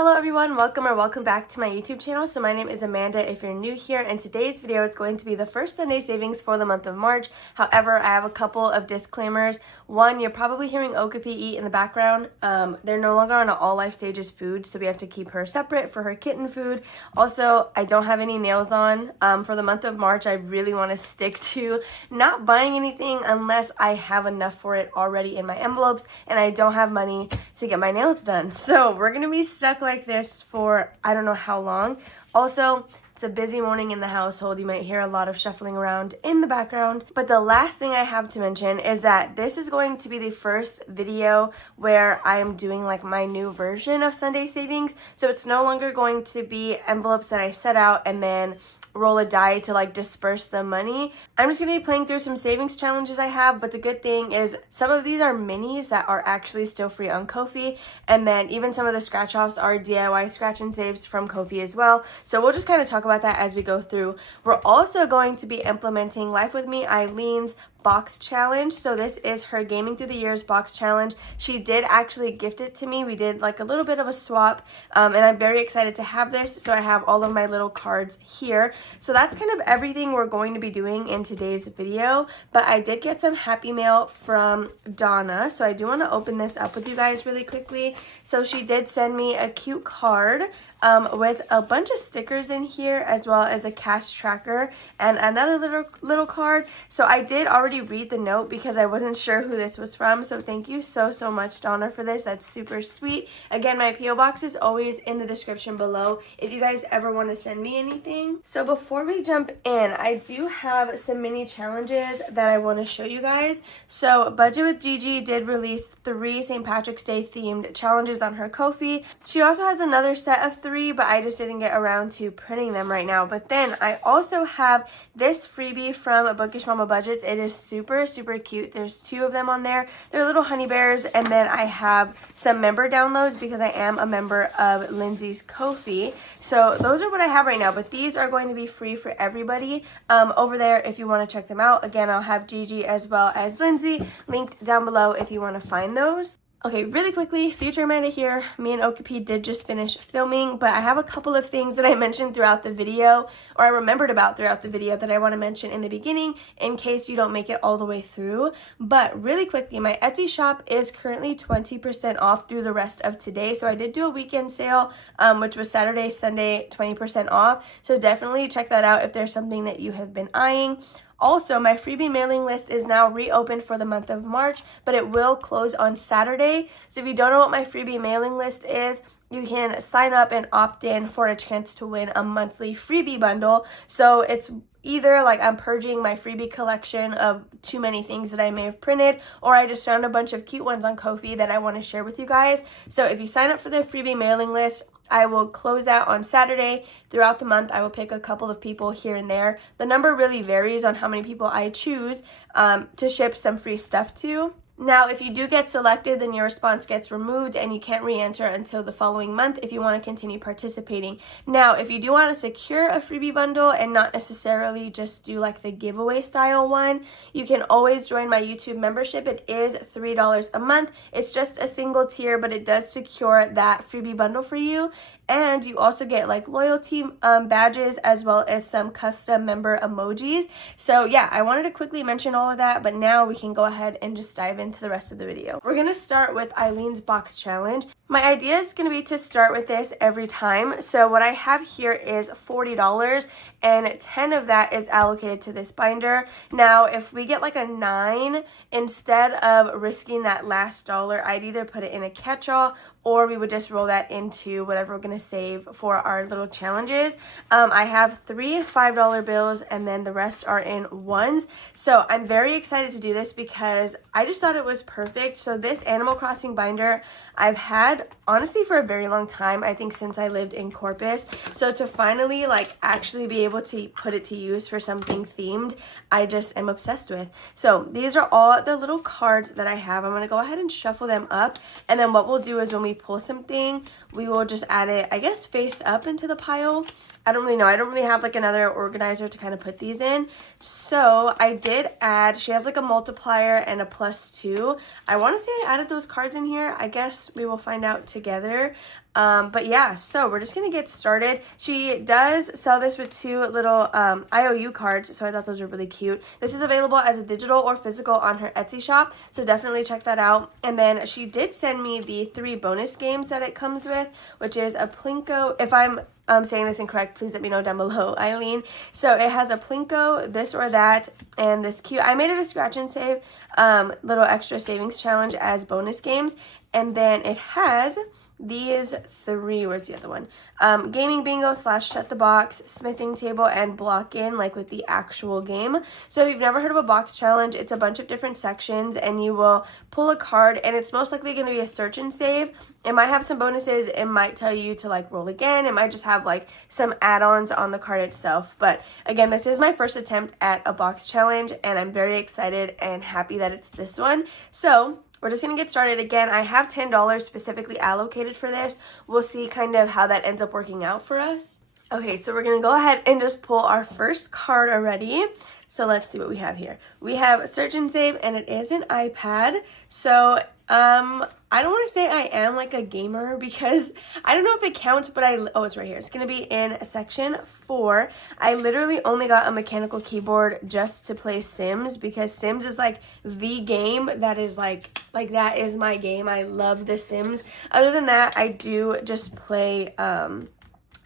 Hello everyone, welcome back to my YouTube channel. So my name is Amanda if you're new here, and today's video is going to be the first Sunday savings for the month of March. However, I have a couple of disclaimers. One, you're probably hearing Okapi eat in the background. They're no longer on an all life stages food, so we have to keep her separate for her kitten food. Also, I don't have any nails on. For the month of March, I really want to stick to not buying anything unless I have enough for it already in my envelopes and I don't have money to get my nails done. So we're going to be stuck like this for I don't know how long. Also, it's a busy morning in the household. You might hear a lot of shuffling around in the background. But the last thing I have to mention is that this is going to be the first video where I am doing like my new version of Sunday savings. So it's no longer going to be envelopes that I set out and then roll a die to like disperse the money. I'm just going to be playing through some savings challenges I have, but the good thing is some of these are minis that are actually still free on Ko-fi, and then even some of the scratch offs are DIY scratch and saves from Ko-fi as well. So we'll just kind of talk about that as we go through. We're also going to be implementing Life With Me Eileen's box challenge. So this is her Gaming Through the Years box challenge. She did actually gift it to me. We did like a little bit of a swap, and I'm very excited to have this. So I have all of my little cards here. So that's kind of everything we're going to be doing in today's video. But I did get some happy mail from Donna, so I do want to open this up with you guys really quickly. So she did send me a cute card with a bunch of stickers in here, as well as a cash tracker and another little card. So I did already read the note because I wasn't sure who this was from. So thank you so much, Donna, for this. That's super sweet. Again, my PO box is always in the description below if you guys ever want to send me anything. So before we jump in, I do have some mini challenges that I want to show you guys. So Budget with Gigi did release 3 St. Patrick's Day themed challenges on her Ko-fi. She also has another set of 3, but I just didn't get around to printing them right now. But then I also have this freebie from Bookish Mama Budgets. It is super cute. There's 2 of them on there. They're little honey bears, and then I have some member downloads because I am a member of Lindsay's Ko-fi. So those are what I have right now, but these are going to be free for everybody over there if you want to check them out. Again, I'll have Gigi as well as Lindsay linked down below if you want to find those. Okay, really quickly, Future Amanda here. Me and Okapi did just finish filming, but I have a couple of things that I mentioned throughout the video, or I remembered about throughout the video, that I want to mention in the beginning in case you don't make it all the way through. But really quickly, my Etsy shop is currently 20% off through the rest of today. So I did do a weekend sale, which was Saturday, Sunday, 20% off. So definitely check that out if there's something that you have been eyeing. Also, my freebie mailing list is now reopened for the month of March, but it will close on Saturday. So if you don't know what my freebie mailing list is, you can sign up and opt in for a chance to win a monthly freebie bundle. So it's either like I'm purging my freebie collection of too many things that I may have printed, or I just found a bunch of cute ones on Ko-fi that I want to share with you guys. So if you sign up for the freebie mailing list, I will close out on Saturday. Throughout the month, I will pick a couple of people here and there. The number really varies on how many people I choose to ship some free stuff to. Now, if you do get selected, then your response gets removed and you can't re-enter until the following month if you want to continue participating. Now, if you do want to secure a freebie bundle and not necessarily just do like the giveaway style one, you can always join my YouTube membership. It is $3 a month. It's just a single tier, but it does secure that freebie bundle for you. And you also get like loyalty badges as well as some custom member emojis. So yeah, I wanted to quickly mention all of that, but now we can go ahead and just dive into the rest of the video. We're gonna start with Eileen's box challenge. My idea is gonna be to start with this every time. So what I have here is $40 and 10 of that is allocated to this binder. Now, if we get like a 9, instead of risking that last dollar, I'd either put it in a catch-all or we would just roll that into whatever we're going to save for our little challenges. I have 3 $5 bills and then the rest are in ones. So I'm very excited to do this because I just thought it was perfect. So this Animal Crossing binder I've had honestly for a very long time, I think since I lived in Corpus. So to finally like actually be able to put it to use for something themed, I just am obsessed with. So these are all the little cards that I have. I'm going to go ahead and shuffle them up, and then what we'll do is when we pull something, we will just add it, I guess, face up into the pile. I don't really know. I don't really have like another organizer to kind of put these in. So I did add, she has like a multiplier and a +2. I want to say I added those cards in here. I guess we will find out together. But yeah, so we're just going to get started. She does sell this with 2 little IOU cards, so I thought those were really cute. This is available as a digital or physical on her Etsy shop, so definitely check that out. And then she did send me the 3 bonus games that it comes with, which is a Plinko. If I'm saying this incorrect, please let me know down below, Eileen. So it has a Plinko, this or that, and this cute. I made it a scratch and save little extra savings challenge as bonus games. And then it has these 3, where's the other one? Gaming bingo / shut the box, smithing table, and block in, like with the actual game. So if you've never heard of a box challenge, it's a bunch of different sections and you will pull a card and it's most likely going to be a search and save. It might have some bonuses. It might tell you to like roll again. It might just have like some add-ons on the card itself. But again, this is my first attempt at a box challenge and I'm very excited and happy that it's this one. So we're just going to get started. Again, I have $10 specifically allocated for this. We'll see kind of how that ends up working out for us. Okay, so we're going to go ahead and just pull our first card already. So let's see what we have here. We have Search and Save, and it is an iPad. So I don't want to say I am like a gamer because I don't know if it counts, but oh, it's right here. It's going to be in section 4. I literally only got a mechanical keyboard just to play Sims because Sims is like the game that is like that is my game. I love The Sims. Other than that, I do just play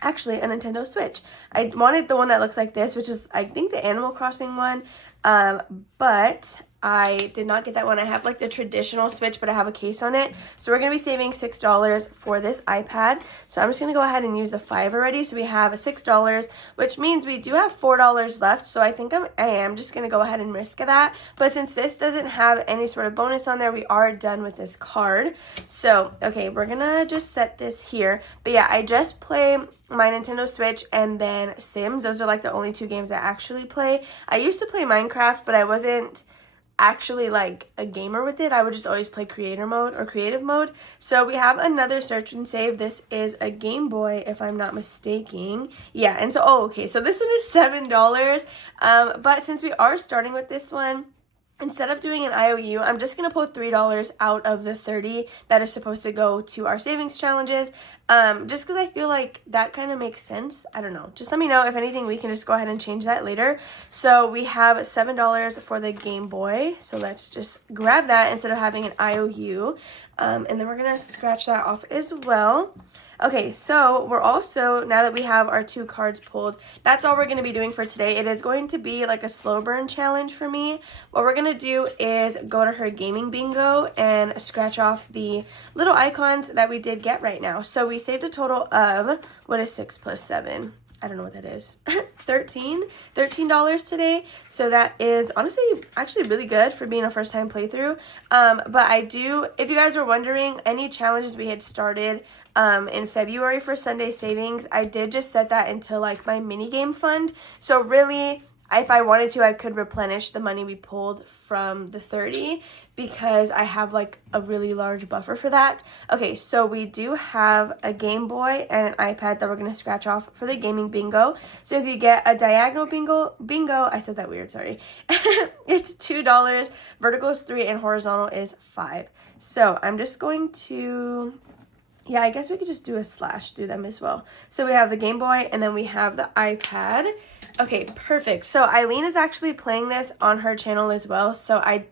actually a Nintendo Switch. I wanted the one that looks like this, which is I think the Animal Crossing one, but I did not get that one. I have like the traditional Switch, but I have a case on it. So we're going to be saving $6 for this iPad. So I'm just going to go ahead and use a 5 already. So we have $6, which means we do have $4 left. So I think I am just going to go ahead and risk that. But since this doesn't have any sort of bonus on there, we are done with this card. So, okay, we're going to just set this here. But yeah, I just play my Nintendo Switch and then Sims. Those are like the only 2 games I actually play. I used to play Minecraft, but I wasn't actually like a gamer with it. I would just always play creator mode or creative mode. So we have another search and save. This is a Game Boy, if I'm not mistaken. Yeah, and so okay, so this one is $7. But since we are starting with this one, instead of doing an IOU, I'm just going to pull $3 out of the 30 that is supposed to go to our savings challenges. Just because I feel like that kind of makes sense. I don't know. Just let me know. If anything, we can just go ahead and change that later. So we have $7 for the Game Boy. So let's just grab that instead of having an IOU. And then we're going to scratch that off as well. Okay, so we're also, now that we have our 2 cards pulled, that's all we're going to be doing for today. It is going to be like a slow burn challenge for me. What we're going to do is go to her gaming bingo and scratch off the little icons that we did get right now. So we saved a total of, what is 6 plus 7? I don't know what that is. $13 today. So that is honestly actually really good for being a first time playthrough. But I do, if you guys were wondering, any challenges we had started in February for Sunday savings, I did just set that into like my mini game fund. So really, if I wanted to, I could replenish the money we pulled from the 30 because I have like a really large buffer for that. Okay, so we do have a Game Boy and an iPad that we're going to scratch off for the gaming bingo. So if you get a diagonal bingo, I said that weird, sorry. It's $2, vertical is 3, and horizontal is 5. So I'm just going to, yeah, I guess we could just do a slash through them as well. So we have the Game Boy and then we have the iPad. Okay, perfect. So Eileen is actually playing this on her channel as well. So I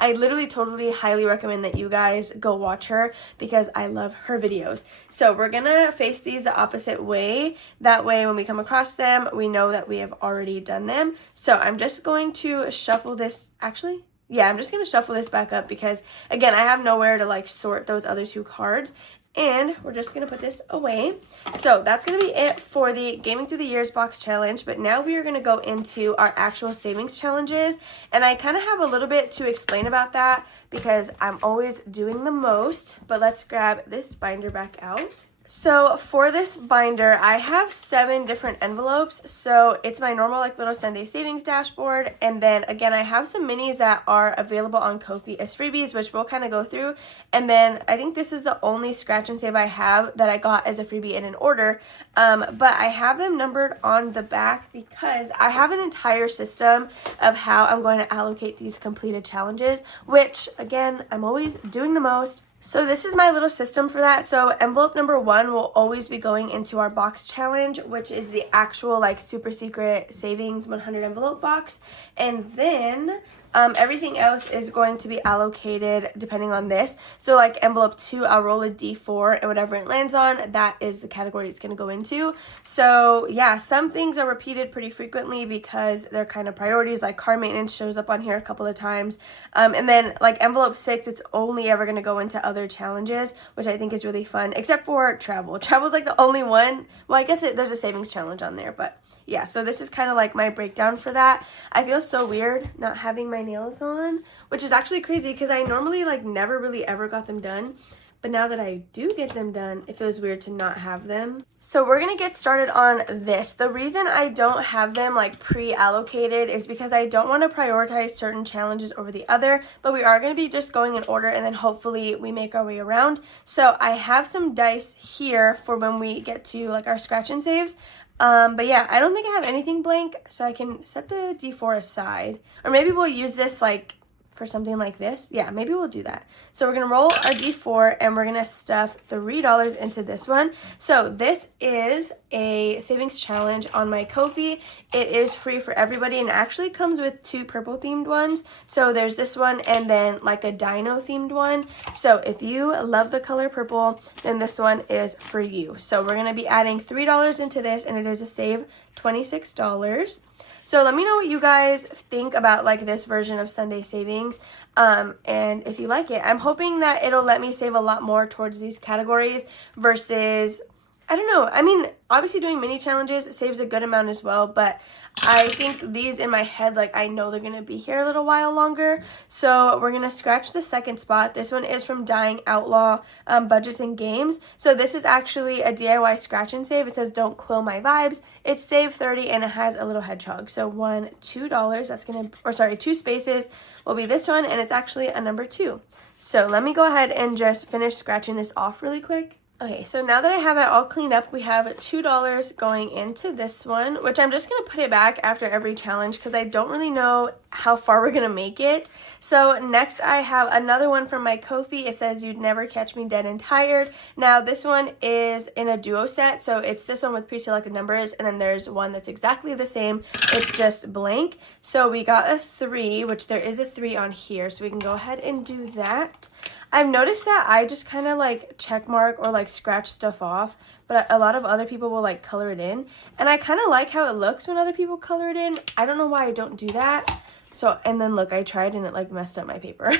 literally totally highly recommend that you guys go watch her because I love her videos. So we're going to face these the opposite way. That way when we come across them, we know that we have already done them. So I'm just going to shuffle this, actually, yeah, I'm just going to shuffle this back up because, again, I have nowhere to like sort those other 2 cards. And we're just going to put this away. So that's going to be it for the Gaming Through the Years box challenge. But now we are going to go into our actual savings challenges. And I kind of have a little bit to explain about that because I'm always doing the most. But let's grab this binder back out. So for this binder, I have 7 different envelopes. So it's my normal like little Sunday savings dashboard. And then again, I have some minis that are available on Ko-fi as freebies, which we'll kind of go through. And then I think this is the only scratch and save I have that I got as a freebie in an order. But I have them numbered on the back because I have an entire system of how I'm going to allocate these completed challenges, which again, I'm always doing the most. So this is my little system for that. So envelope number 1 will always be going into our box challenge, which is the actual like super secret savings 100 envelope box. And then everything else is going to be allocated depending on this. So like envelope 2, I'll roll a D4 and whatever it lands on, that is the category it's going to go into. So yeah, some things are repeated pretty frequently because they're kind of priorities, like car maintenance shows up on here a couple of times. And then like envelope 6, it's only ever going to go into other challenges, which I think is really fun, except for travel. Travel's like the only one. Well, I guess there's a savings challenge on there, but yeah, so this is kind of like my breakdown for that. I feel so weird not having my nails on, which is actually crazy because I normally like never really ever got them done. But now that I do get them done, it feels weird to not have them. So we're going to get started on this. The reason I don't have them like pre-allocated is because I don't want to prioritize certain challenges over the other, but we are going to be just going in order and then hopefully we make our way around. So I have some dice here for when we get to like our scratch and saves. But yeah, I don't think I have anything blank, so I can set the D4 aside. Or maybe we'll use this like for something like this. Yeah, maybe we'll do that. So we're going to roll our D4 and we're going to stuff $3 into this one. So this is a savings challenge on my Ko-fi. It is free for everybody and it actually comes with 2 purple themed ones. So there's this one and then like a dino themed one. So if you love the color purple, then this one is for you. So we're going to be adding $3 into this and it is a save $26. So let me know what you guys think about like this version of Sunday Savings, and if you like it. I'm hoping that it'll let me save a lot more towards these categories versus, I don't know. I mean, obviously doing mini challenges saves a good amount as well, but I think these in my head, like I know they're going to be here a little while longer. So we're going to scratch the second spot. This one is from Dying Outlaw Budgets and Games. So this is actually a DIY scratch and save. It says don't quill my vibes. It's save 30 and it has a little hedgehog. So $2, that's going to, or sorry, 2 spaces will be this one and it's actually a number 2. So let me go ahead and just finish scratching this off really quick. Okay, so now that I have it all cleaned up, we have $2 going into this one, which I'm just going to put it back after every challenge because I don't really know how far we're going to make it. So next I have another one from my Ko-fi. It says you'd never catch me dead and tired. Now this one is in a duo set, so it's this one with pre-selected numbers, and then there's one that's exactly the same. It's just blank. So we got a 3, which there is a 3 on here, so we can go ahead and do that. I've noticed that I just kind of like check mark or like scratch stuff off, but a lot of other people will like color it in. And I kind of like how it looks when other people color it in. I don't know why I don't do that. So, and then look, I tried and it like messed up my paper.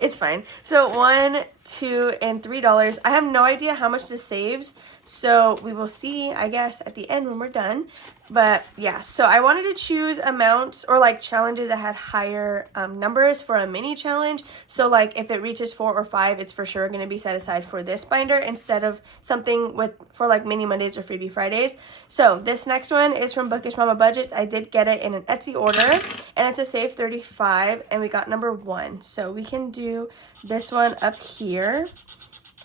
It's fine. So $1, $2, and $3. I have no idea how much this saves. So we will see, I guess, at the end when we're done. But yeah, so I wanted to choose amounts or like challenges that had higher numbers for a mini challenge. So like if it reaches 4 or 5, it's for sure going to be set aside for this binder instead of something for like mini Mondays or freebie Fridays. So this next one is from Bookish Mama Budgets. I did get it in an Etsy order and it's a save 35 and we got number 1. So we can do this one up here.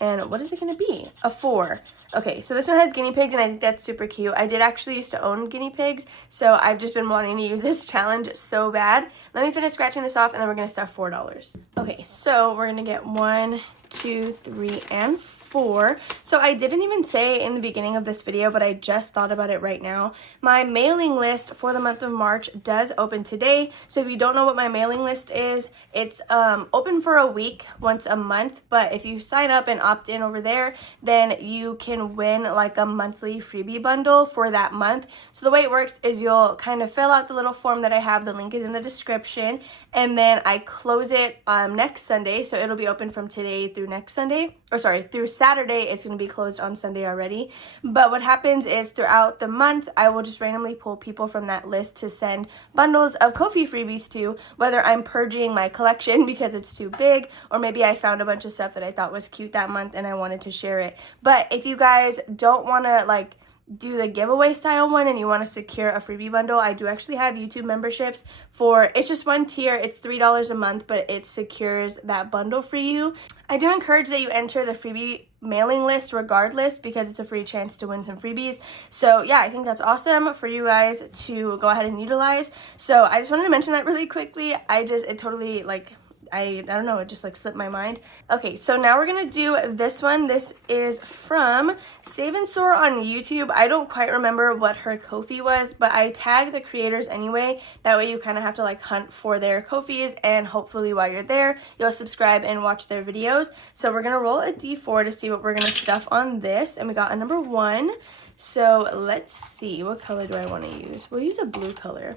And what is it going to be? A 4. Okay, so this one has guinea pigs, and I think that's super cute. I did actually used to own guinea pigs, so I've just been wanting to use this challenge so bad. Let me finish scratching this off, and then we're going to stuff $4. Okay, so we're going to get 1, 2, 3, and 4. So I didn't even say in the beginning of this video, but I just thought about it right now. My mailing list for the month of March does open today. So if you don't know what my mailing list is, it's open for a week once a month. But if you sign up and opt in over there, then you can win like a monthly freebie bundle for that month. So the way it works is you'll kind of fill out the little form that I have. The link is in the description. And then I close it next Sunday. So it'll be open from today through next Sunday. through Saturday. It's going to be closed on Sunday already. But what happens is throughout the month, I will just randomly pull people from that list to send bundles of Ko-fi freebies to, whether I'm purging my collection because it's too big, or maybe I found a bunch of stuff that I thought was cute that month and I wanted to share it. But if you guys don't want to like do the giveaway style one and you want to secure a freebie bundle, I do actually have YouTube memberships for, it's just one tier, it's $3 a month, but it secures that bundle for you. I do encourage that you enter the freebie mailing list regardless, because it's a free chance to win some freebies. So yeah, I think that's awesome for you guys to go ahead and utilize. So I just wanted to mention that really quickly. It totally like, I don't know, it just like slipped my mind. Okay, so now we're gonna do this one. This is from Save and Soar on YouTube. I don't quite remember what her Ko-fi was, but I tag the creators anyway. That way you kind of have to like hunt for their Ko-fis, and hopefully while you're there, you'll subscribe and watch their videos. So we're gonna roll a D4 to see what we're gonna stuff on this, and we got a number 1. So let's see, what color do I want to use? We'll use a blue color.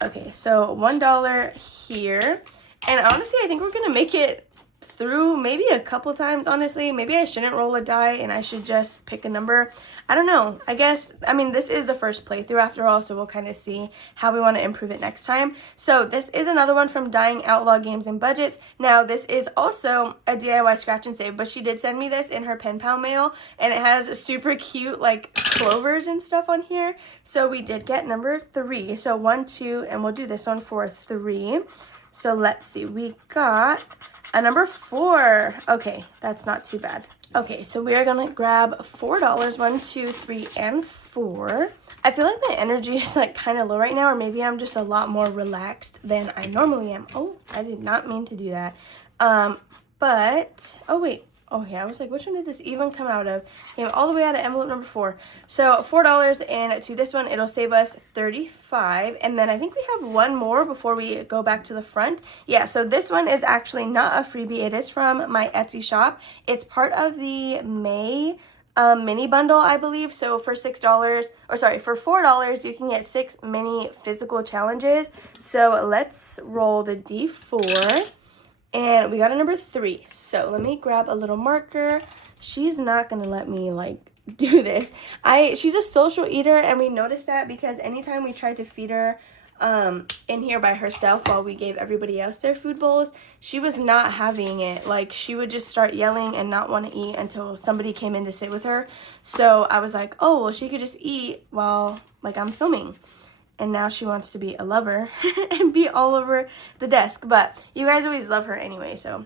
Okay, so $1 here. And honestly, I think we're going to make it through maybe a couple times, honestly. Maybe I shouldn't roll a die and I should just pick a number. I don't know. I mean, this is the first playthrough after all, so we'll kind of see how we want to improve it next time. So this is another one from Dying Outlaw Games and Budgets. Now, this is also a DIY scratch and save, but she did send me this in her pen pal mail, and it has super cute, like, clovers and stuff on here. So we did get number 3. So 1, 2, and we'll do this one for 3. So let's see, we got a number 4. Okay, that's not too bad. Okay, so we are gonna grab $4. 1, 2, 3, and 4. I feel like my energy is like kind of low right now, or maybe I'm just a lot more relaxed than I normally am. Oh, I did not mean to do that. But, oh wait. Oh yeah, I was like, which one did this even come out of? Came all the way out of envelope number 4. So $4, and to this one, it'll save us $35. And then I think we have one more before we go back to the front. Yeah, so this one is actually not a freebie. It is from my Etsy shop. It's part of the May mini bundle, I believe. So for for $4, you can get 6 mini physical challenges. So let's roll the D4. And we got a number 3. So let me grab a little marker. She's not going to let me, like, do this. She's a social eater, and we noticed that because anytime we tried to feed her in here by herself while we gave everybody else their food bowls, she was not having it. Like, she would just start yelling and not want to eat until somebody came in to sit with her. So I was like, oh, well, she could just eat while, like, I'm filming. And now she wants to be a lover and be all over the desk. But you guys always love her anyway, so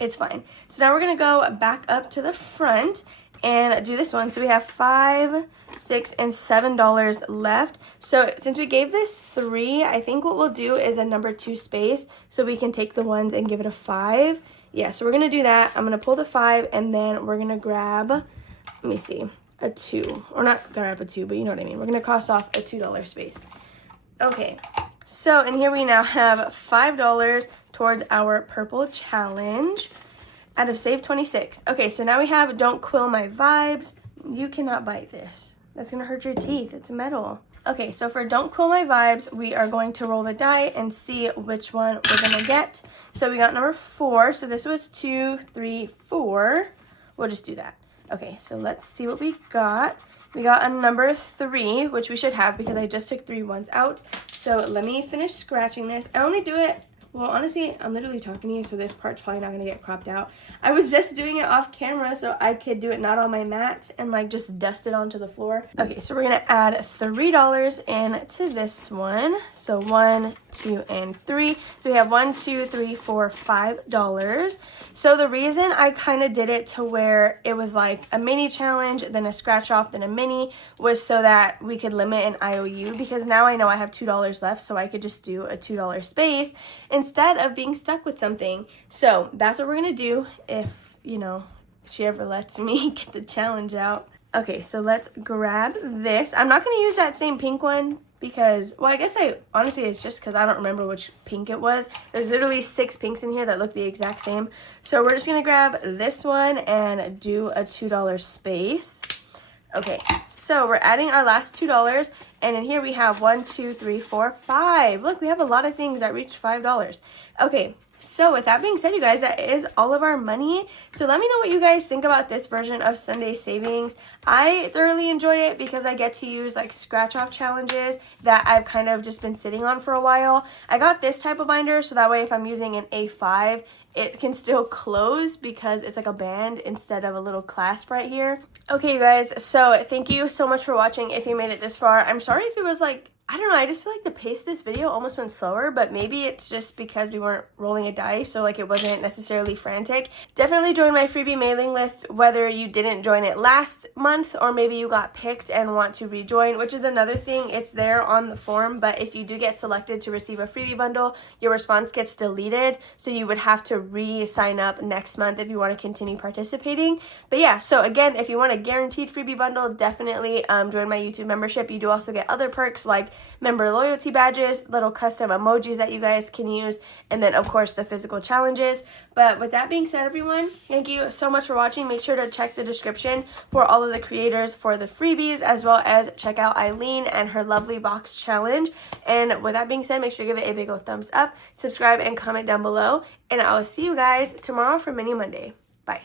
it's fine. So now we're going to go back up to the front and do this one. So we have $5, $6, and $7 left. So since we gave this 3, I think what we'll do is a number 2 space, so we can take the ones and give it a 5. Yeah, so we're going to do that. I'm going to pull the 5, and then we're going to grab, let me see, a 2. Or not grab a 2, but you know what I mean. We're going to cross off a $2 space. Okay, so and here we now have $5 towards our purple challenge out of save 26. Okay, so now we have Don't Quill My Vibes. You cannot bite this. That's going to hurt your teeth. It's metal. Okay, so for Don't Quill My Vibes, we are going to roll the die and see which one we're going to get. So we got number 4. So this was 2, 3, 4. We'll just do that. Okay, so let's see what we got. We got a number 3, which we should have because I just took 3 ones out. So let me finish scratching this. I only do it, well, honestly, I'm literally talking to you, so this part's probably not going to get cropped out. I was just doing it off camera so I could do it not on my mat and like just dust it onto the floor. Okay, so we're going to add $3 into this one. So 1, 2, and 3. So we have 1, 2, 3, 4, $5. So the reason I kind of did it to where it was like a mini challenge, then a scratch off, then a mini, was so that we could limit an IOU, because now I know I have $2 left, so I could just do a $2 space instead of being stuck with something. So that's what we're going to do if, you know, she ever lets me get the challenge out. Okay, so let's grab this. I'm not going to use that same pink one because, well, I guess honestly, it's just because I don't remember which pink it was. There's literally 6 pinks in here that look the exact same. So we're just going to grab this one and do a $2 space. Okay, so we're adding our last $2, and in here we have 1, 2, 3, 4, 5. Look, we have a lot of things that reach $5. Okay, So with that being said, you guys, that is all of our money. So let me know what you guys think about this version of Sunday Savings. I thoroughly enjoy it because I get to use like scratch off challenges that I've kind of just been sitting on for a while. I got this type of binder so that way if I'm using an A5, it can still close because it's like a band instead of a little clasp right here. Okay, you guys, so thank you so much for watching if you made it this far. I'm sorry if it was like, I don't know, I just feel like the pace of this video almost went slower, but maybe it's just because we weren't rolling a dice, so like it wasn't necessarily frantic. Definitely join my freebie mailing list, whether you didn't join it last month or maybe you got picked and want to rejoin, which is another thing. It's there on the form, but if you do get selected to receive a freebie bundle, your response gets deleted, so you would have to re-sign up next month if you want to continue participating. But yeah, so again, if you want a guaranteed freebie bundle, definitely join my YouTube membership. You do also get other perks like member loyalty badges, little custom emojis that you guys can use, and then of course the physical challenges. But with that being said, everyone, thank you so much for watching. Make sure to check the description for all of the creators for the freebies, as well as check out Eileen and her lovely box challenge. And with that being said, make sure to give it a big old thumbs up, subscribe, and comment down below. And I will see you guys tomorrow for Mini Monday. Bye.